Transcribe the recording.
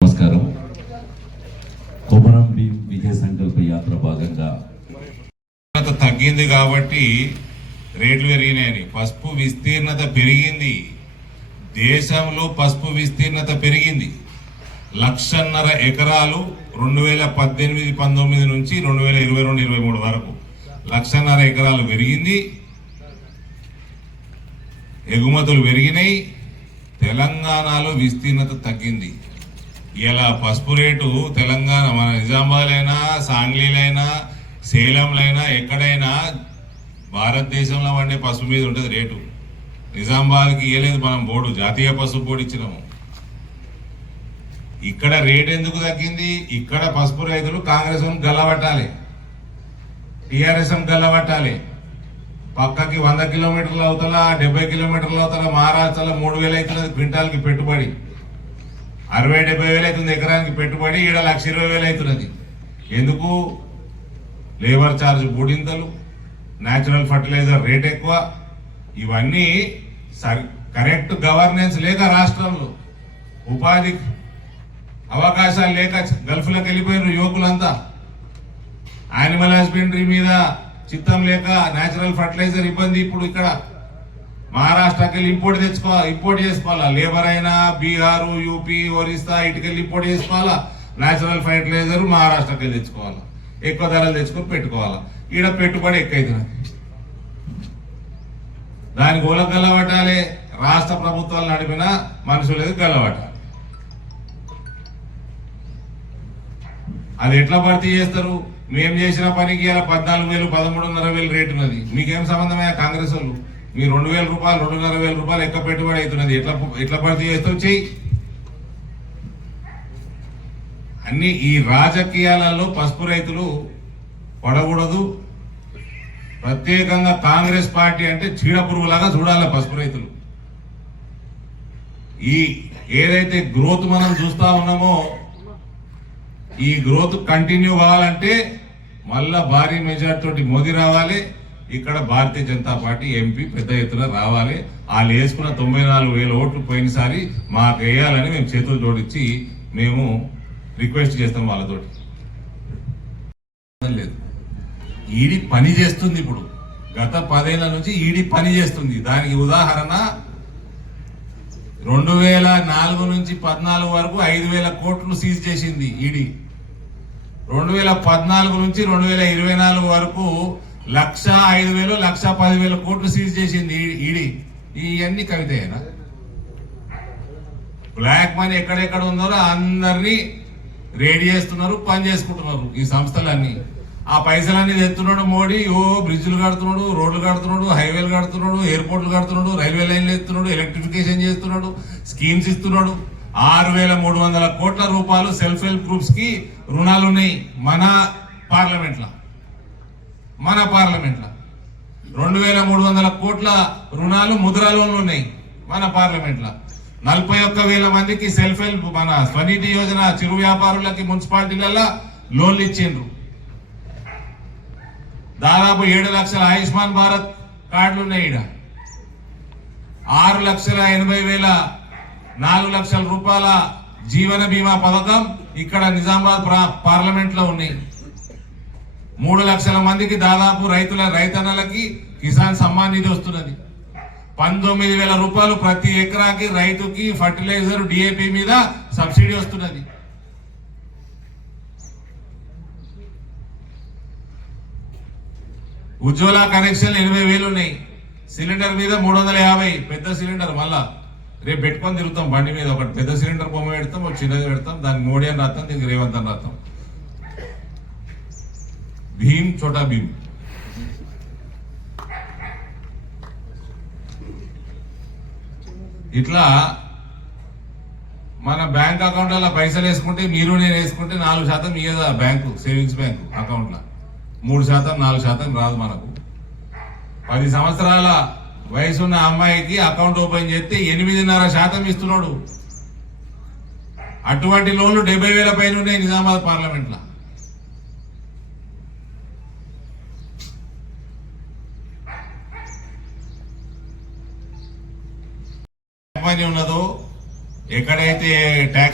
నమస్కారం. కొమరం భీం విజయ సంకల్ప యాత్ర భాగంగా తగ్గింది కాబట్టి రేట్లు పెరిగినాయని. పసుపు విస్తీర్ణత పెరిగింది. దేశంలో పసుపు విస్తీర్ణత పెరిగింది. లక్షన్నర ఎకరాలు రెండు వేల పద్దెనిమిది పంతొమ్మిది నుంచి రెండు వేల ఇరవై రెండు ఇరవై మూడు వరకు లక్షన్నర ఎకరాలు పెరిగింది. ఎగుమతులు పెరిగినాయి. తెలంగాణలో విస్తీర్ణత తగ్గింది. ఇలా పసుపు రేటు తెలంగాణ మన నిజామాబాద్లైనా సాంగ్లీలైనా సేలంలైనా ఎక్కడైనా భారతదేశంలో వండే పసుపు మీద ఉంటుంది రేటు. నిజామాబాద్కి ఇవ్వలేదు మనం బోర్డు జాతీయ పసుపు బోర్డు ఇచ్చినాము. ఇక్కడ రేట్ ఎందుకు తగ్గింది? ఇక్కడ పసుపు రైతులు కాంగ్రెస్ గల్లబట్టాలి. టీఆర్ఎస్ఎం గల్లబట్టాలి. పక్కకి వంద కిలోమీటర్లు అవతల డెబ్బై కిలోమీటర్లు అవతల మహారాష్ట్రలో మూడు వేలు అవుతున్నది క్వింటాల్కి పెట్టుబడి. అరవై డెబ్బై వేలు అవుతుంది ఎకరానికి పెట్టుబడి ఈడ లక్ష ఇరవై వేలు అవుతున్నది. ఎందుకు? లేబర్ ఛార్జ్ బూడింతలు న్యాచురల్ ఫర్టిలైజర్ రేట్ ఎక్కువ. ఇవన్నీ కరెక్ట్ గవర్నెన్స్ లేక రాష్ట్రంలో ఉపాధి అవకాశాలు లేక గల్ఫ్లోకి వెళ్ళిపోయిన యువకులంతా. యానిమల్ హస్బెండరీ మీద చిత్తం లేక న్యాచురల్ ఫర్టిలైజర్ ఇబ్బంది ఇప్పుడు ఇక్కడ మహారాష్ట్రకి వెళ్ళి ఇంపోర్ట్ తెచ్చుకో ఇంపోర్ట్ చేసుకోవాలా? లేబర్ అయినా బీహార్ యూపీ ఒరిస్సా ఇటుకెళ్ళి ఇంపోర్ట్ చేసుకోవాలా? న్యాచురల్ ఫర్టిలైజర్ మహారాష్ట్రకి వెళ్ళి తెచ్చుకోవాలా? ఎక్కువ ధరలు తెచ్చుకొని పెట్టుకోవాలా? ఈడ పెట్టుబడి ఎక్కువ దాని ఓల గల్లబట్టాలి. రాష్ట్ర ప్రభుత్వాలు నడిపిన మనుషులేదు గల్లబట్టాలి. అది ఎట్లా భర్తీ చేస్తారు? మేము చేసిన పనికి ఇలా పద్నాలుగు వేలు పదమూడున్నర వేలు రేటు ఉన్నది. మీకేం సంబంధమే కాంగ్రెస్ వాళ్ళు? మీ రెండు వేల రూపాయలు రెండున్నర వేల రూపాయలు ఎక్క పెట్టుబడి అవుతున్నది. ఎట్లా ఎట్లా పడితే చేస్తావు? చెయ్యి. అన్ని ఈ రాజకీయాలలో పసుపు రైతులు పడకూడదు. ప్రత్యేకంగా కాంగ్రెస్ పార్టీ అంటే చీడ పురుగులాగా చూడాలి పసుపు రైతులు. ఈ ఏదైతే గ్రోత్ మనం చూస్తా ఉన్నామో ఈ గ్రోత్ కంటిన్యూ కావాలంటే మళ్ళా భారీ మెజార్టీ మోదీ రావాలి. ఇక్కడ భారతీయ జనతా పార్టీ ఎంపీ పెద్ద ఎత్తున రావాలి. వాళ్ళు వేసుకున్న తొంభై నాలుగు వేల ఓట్లు పోయినసారి మాకు వేయాలని మేము చేతులు జోడించి మేము రిక్వెస్ట్ చేస్తాం వాళ్ళతోటి. లేదు. ఈడీ పని చేస్తుంది ఇప్పుడు. గత పదేళ్ళ నుంచి ఈడీ పని చేస్తుంది. దానికి ఉదాహరణ రెండు వేల నాలుగు నుంచి పద్నాలుగు వరకు ఐదు వేల కోట్లు సీజ్ చేసింది ఈడీ. రెండు వేల పద్నాలుగు నుంచి రెండు వేల ఇరవై నాలుగు వరకు లక్ష ఐదు వేలు లక్ష పదివేల కోట్లు సీజ్ చేసింది ఈడి. ఈడీ ఇవన్నీ కవితయేనా? బ్లాక్ మనీ ఎక్కడెక్కడ ఉన్నారో అందరినీ రెడీ చేస్తున్నారు పని చేసుకుంటున్నారు ఈ సంస్థలన్నీ. ఆ పైసలన్నీ తెస్తున్నాడు మోడీ. ఓ బ్రిడ్జ్లు కడుతున్నాడు రోడ్లు కడుతున్నాడు హైవేలు కడుతున్నాడు ఎయిర్పోర్ట్లు కడుతున్నాడు రైల్వే లైన్లు ఎత్తున్నాడు ఎలక్ట్రిఫికేషన్ చేస్తున్నాడు స్కీమ్స్ ఇస్తున్నాడు. ఆరు వేల మూడు వందల కోట్ల రూపాయలు సెల్ఫ్ హెల్ప్ గ్రూప్స్కి రుణాలు ఉన్నాయి మన పార్లమెంట్లో. మన పార్లమెంట్లో. రెండు వేల మూడు వందల కోట్ల రుణాలు ముద్ర లోన్లు ఉన్నాయి మన పార్లమెంట్లో. నలభై ఒక్క వేల మందికి సెల్ఫ్ హెల్ప్ మన స్వనిధి యోజన చిరు వ్యాపారులకి మున్సిపాలిటీలలో లోన్లు ఇచ్చిండ్రు. దాదాపు ఏడు లక్షల ఆయుష్మాన్ భారత్ కార్డులు ఉన్నాయి ఈడ. ఆరు లక్షల ఎనభై వేల నాలుగు లక్షల రూపాయల జీవన బీమా పథకం ఇక్కడ నిజామాబాద్ పార్లమెంట్లో ఉన్నాయి మూడు లక్షల మందికి దాదాపు రైతుల రైతన్నలకి కిసాన్ సమ్మాన్ నిధి వస్తున్నది. పంతొమ్మిది వేల రూపాయలు ప్రతి ఎకరాకి రైతుకి ఫర్టిలైజర్ డిఏపి మీద సబ్సిడీ వస్తున్నది. ఉజ్వల కనెక్షన్ ఎనభై వేలు ఉన్నాయి. సిలిండర్ మీద మూడు వందల యాభై పెద్ద సిలిండర్ మళ్ళా. రేపు పెట్టుకొని తిరుగుతాం. బండి మీద ఒకటి పెద్ద సిలిండర్ బొమ్మ పెడతాం ఒక చిన్నది పెడతాం దానికి మోడీ అని రాస్తాం దీనికి రేవంత్ అని రాస్తాం. భీమ్ చోటా భీమ్. ఇట్లా మన బ్యాంక్ అకౌంట్లలో పైసలు వేసుకుంటే మీరు నేను వేసుకుంటే నాలుగు శాతం ఇయ్యదు బ్యాంకు సేవింగ్స్ బ్యాంకు అకౌంట్లో? మూడు శాతం నాలుగు శాతం రాదు మనకు. పది సంవత్సరాల వయసున్న అమ్మాయికి అకౌంట్ ఓపెన్ చేస్తే ఎనిమిదిన్నర శాతం ఇస్తున్నాడు. అటువంటి లోన్లు డెబ్బై వేల పైన ఉన్నాయి నిజామాబాద్ పార్లమెంట్లో ఉన్నదో ఎక్కడైతే ట్యాక్స్